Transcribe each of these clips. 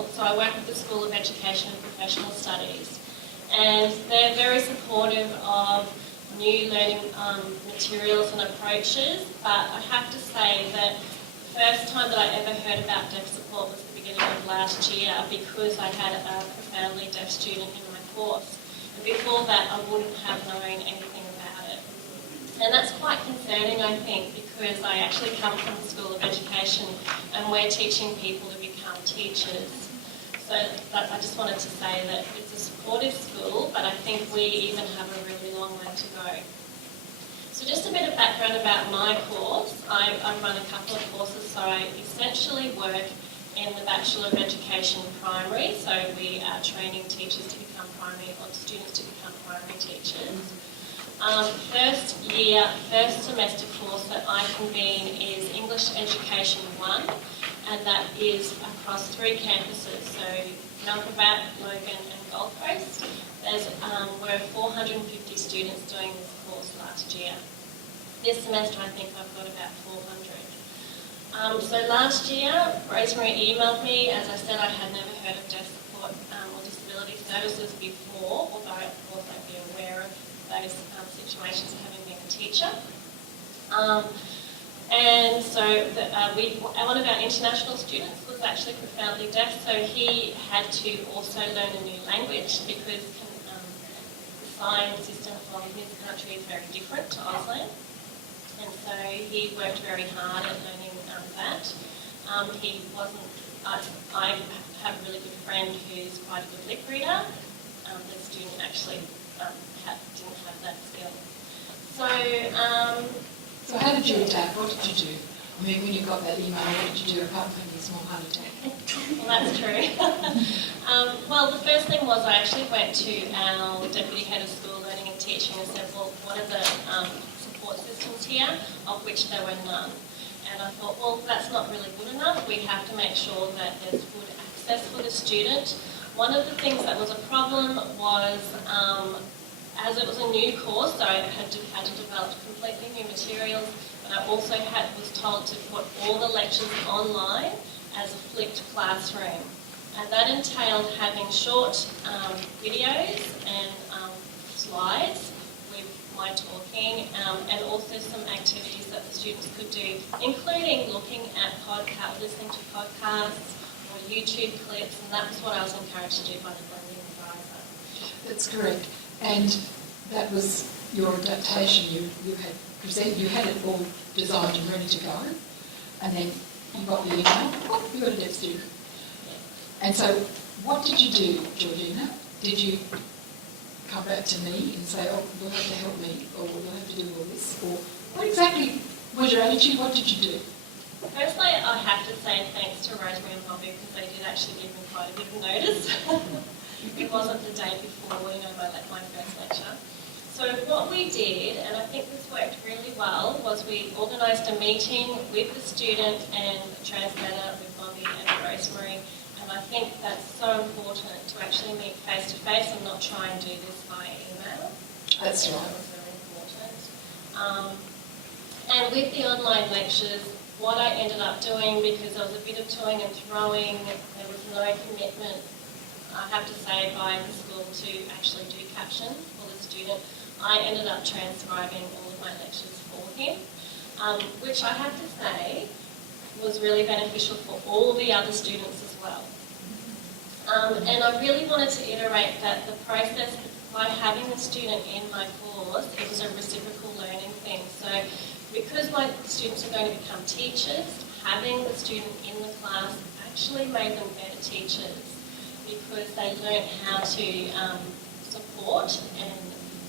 School, so I work with the School of Education and Professional Studies, and they're very supportive of new learning materials and approaches, but I have to say that the first time that I ever heard about deaf support was the beginning of last year, because I had a profoundly deaf student in my course. And before that, I wouldn't have known anything about it. And that's quite concerning, I think, because I actually come from the School of Education and we're teaching people to become teachers. So I just wanted to say that it's a supportive school, but I think we even have a really long way to go. So just a bit of background about my course. I run a couple of courses, so I essentially work in the Bachelor of Education Primary, so we are training teachers to become primary, or students to become primary teachers. First semester course that I convene is English Education 1, and that is across 3 campuses, so Malcolm Bat, Logan and Gold Coast. We're 450 students doing this course last year. This semester I think I've got about 400. So last year, Rosemary emailed me. As I said, I had never heard of deaf support or disability services before, although of course I'd be aware of those situations having been a teacher. And so one of our international students was actually profoundly deaf, so he had to also learn a new language because the sign system from his country is very different to Auslan. And so he worked very hard at learning that. I have a really good friend who's quite a good lip reader. The student actually didn't have that skill. So how did you adapt? What did you do? I mean, when you got that email, what did you do apart from having a small heart attack? Well, that's true. Well, the first thing was I actually went to our Deputy Head of School Learning and Teaching and said, well, what are the support systems here, of which there were none? And I thought, well, that's not really good enough. We have to make sure that there's good access for the student. One of the things that was a problem was, as it was a new course, so I had to develop completely new materials, but I also was told to put all the lectures online as a flipped classroom. And that entailed having short videos and slides with my talking, and also some activities that the students could do, including looking at podcasts, listening to podcasts or YouTube clips, and that was what I was encouraged to do by the blending advisor. That's correct. And that was your adaptation. You had it all designed and ready to go, and then you got the email. Oh, you got a deaf student. And so, what did you do, Georgina? Did you come back to me and say, "Oh, you'll have to help me," or "You'll have to do all this"? Or what exactly was your attitude? What did you do? Firstly, I have to say thanks to Rosemary and Bobby because they did actually give me quite a bit of notice. It wasn't the day before, my first lecture. So what we did, and I think this worked really well, was we organised a meeting with the student and the translator, with Bobby and Rosemary, and I think that's so important to actually meet face to face and not try and do this via email. That's right. That was really important. And with the online lectures, what I ended up doing, because there was a bit of toing and throwing, there was no commitment, I have to say, by the school to actually do captions for the student, I ended up transcribing all of my lectures for him, which I have to say was really beneficial for all the other students as well. And I really wanted to iterate that the process, by having the student in my course, it was a reciprocal learning thing. So because my students are going to become teachers, having the student in the class actually made them better teachers, because they learned how to support and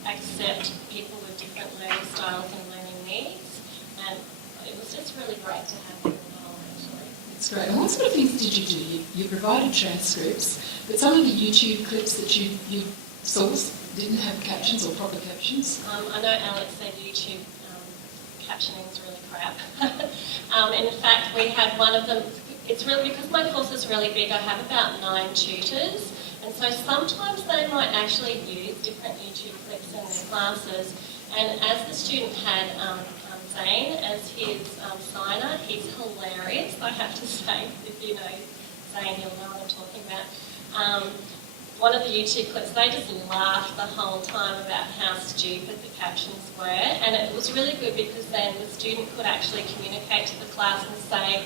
accept people with different learning styles and learning needs. And it was just really great to have them involved, actually. That's great. And what sort of things did you do? You provided transcripts, but some of the YouTube clips that you sourced didn't have captions or proper captions. I know Alex said YouTube captioning is really crap. And in fact, we had one of them. It's really, because my course is really big, I have about 9 tutors, and so sometimes they might actually use different YouTube clips in their classes. And as the student had Zane as his signer, he's hilarious, I have to say, if you know Zane, he'll know what I'm talking about. One of the YouTube clips, they just laughed the whole time about how stupid the captions were, and it was really good because then the student could actually communicate to the class and say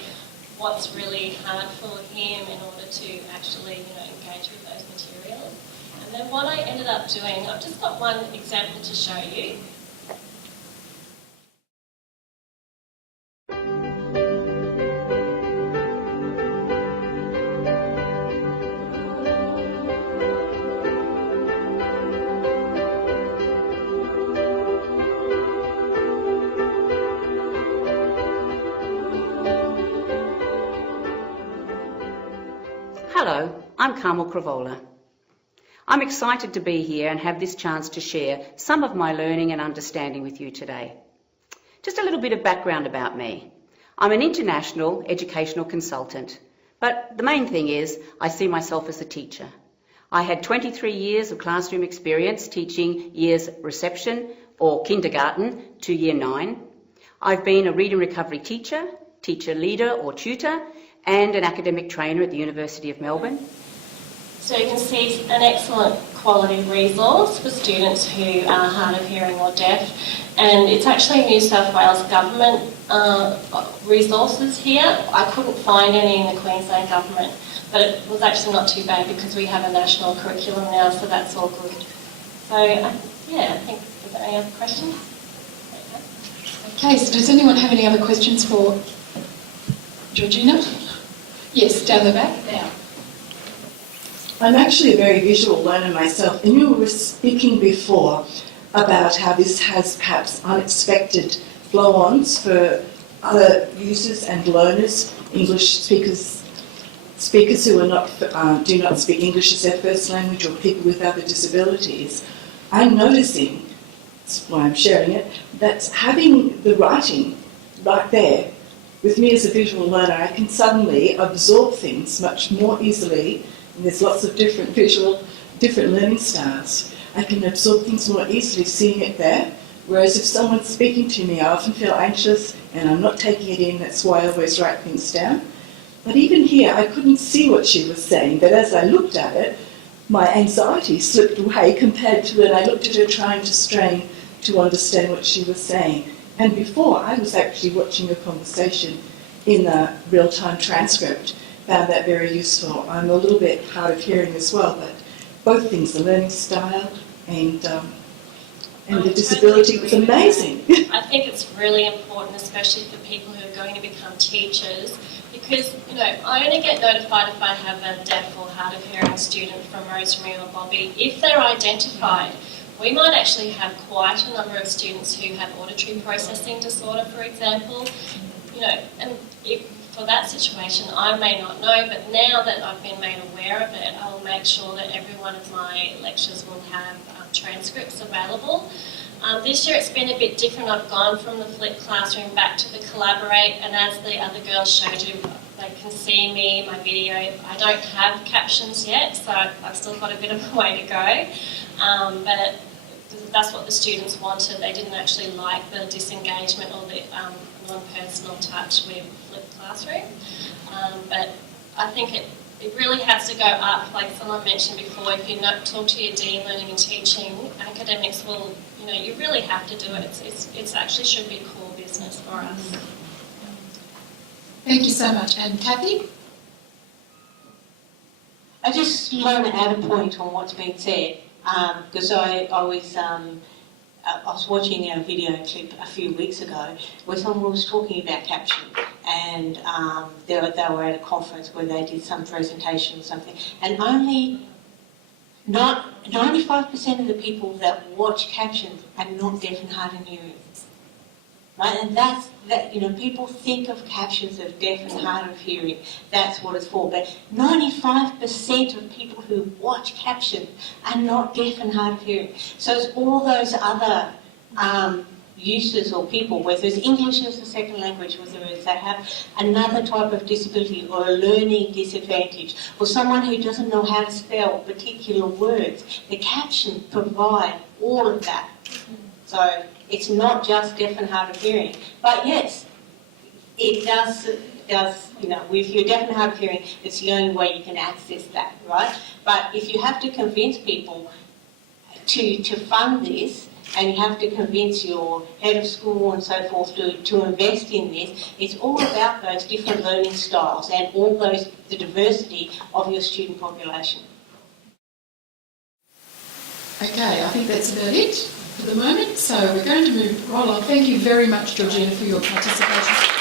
what's really hard for him in order to actually, engage with those materials. And then what I ended up doing, I've just got one example to show you. Hello, I'm Carmel Cravola. I'm excited to be here and have this chance to share some of my learning and understanding with you today. Just a little bit of background about me. I'm an international educational consultant, but the main thing is I see myself as a teacher. I had 23 years of classroom experience teaching years reception or kindergarten to year 9. I've been a reading recovery teacher, teacher leader or tutor, and an academic trainer at the University of Melbourne. So you can see an excellent quality resource for students who are hard of hearing or deaf, and it's actually New South Wales government resources here. I couldn't find any in the Queensland government, but it was actually not too bad because we have a national curriculum now, so that's all good. So I think, is there any other questions? Okay, so does anyone have any other questions for Georgina? Yes, down the back. Now. I'm actually a very visual learner myself, and you were speaking before about how this has perhaps unexpected flow-ons for other users and learners, English speakers who are not do not speak English as their first language, or people with other disabilities. I'm noticing, that's why I'm sharing it, that having the writing right there, with me as a visual learner, I can suddenly absorb things much more easily, and there's lots of different learning styles. I can absorb things more easily seeing it there, whereas if someone's speaking to me, I often feel anxious and I'm not taking it in. That's why I always write things down. But even here, I couldn't see what she was saying, but as I looked at it, my anxiety slipped away compared to when I looked at her trying to strain to understand what she was saying. And before, I was actually watching a conversation in a real-time transcript. Found that very useful. I'm a little bit hard of hearing as well, but both things, the learning style and the disability, was amazing. I think it's really important, especially for people who are going to become teachers, because I only get notified if I have a deaf or hard of hearing student from Rosemary or Bobby. If they're identified, we might actually have quite a number of students who have auditory processing disorder, for example. And for that situation, I may not know, but now that I've been made aware of it, I'll make sure that every one of my lectures will have transcripts available. This year it's been a bit different. I've gone from the flipped classroom back to the Collaborate, and as the other girls showed you, they can see me, my video. I don't have captions yet, so I've still got a bit of a way to go. But that's what the students wanted. They didn't actually like the disengagement or the non-personal touch with flipped classroom. But I think it really has to go up. Like someone mentioned before, if you talk to your Dean Learning and Teaching, academics will, you really have to do it. It's actually should be core business for us. Thank you so much. And Kathy? I just want to add a point on what's been said, because I was watching a video clip a few weeks ago where someone was talking about captioning, and they were at a conference where they did some presentation or something, and only 95% of the people that watch captions are not deaf and hard of hearing. Right? And that's people think of captions of deaf and hard of hearing. That's what it's for. But 95% of people who watch captions are not deaf and hard of hearing. So it's all those other users or people, whether it's English as a second language, whether it's they have another type of disability or a learning disadvantage, or someone who doesn't know how to spell particular words. The captions provide all of that. So it's not just deaf and hard of hearing. But yes, it does does, if you're deaf and hard of hearing, it's the only way you can access that, right? But if you have to convince people to fund this, and you have to convince your head of school and so forth to invest in this, it's all about those different learning styles and all the diversity of your student population. Okay, I think that's about it for the moment. So we're going to move right along. Thank you very much, Georgina, for your participation.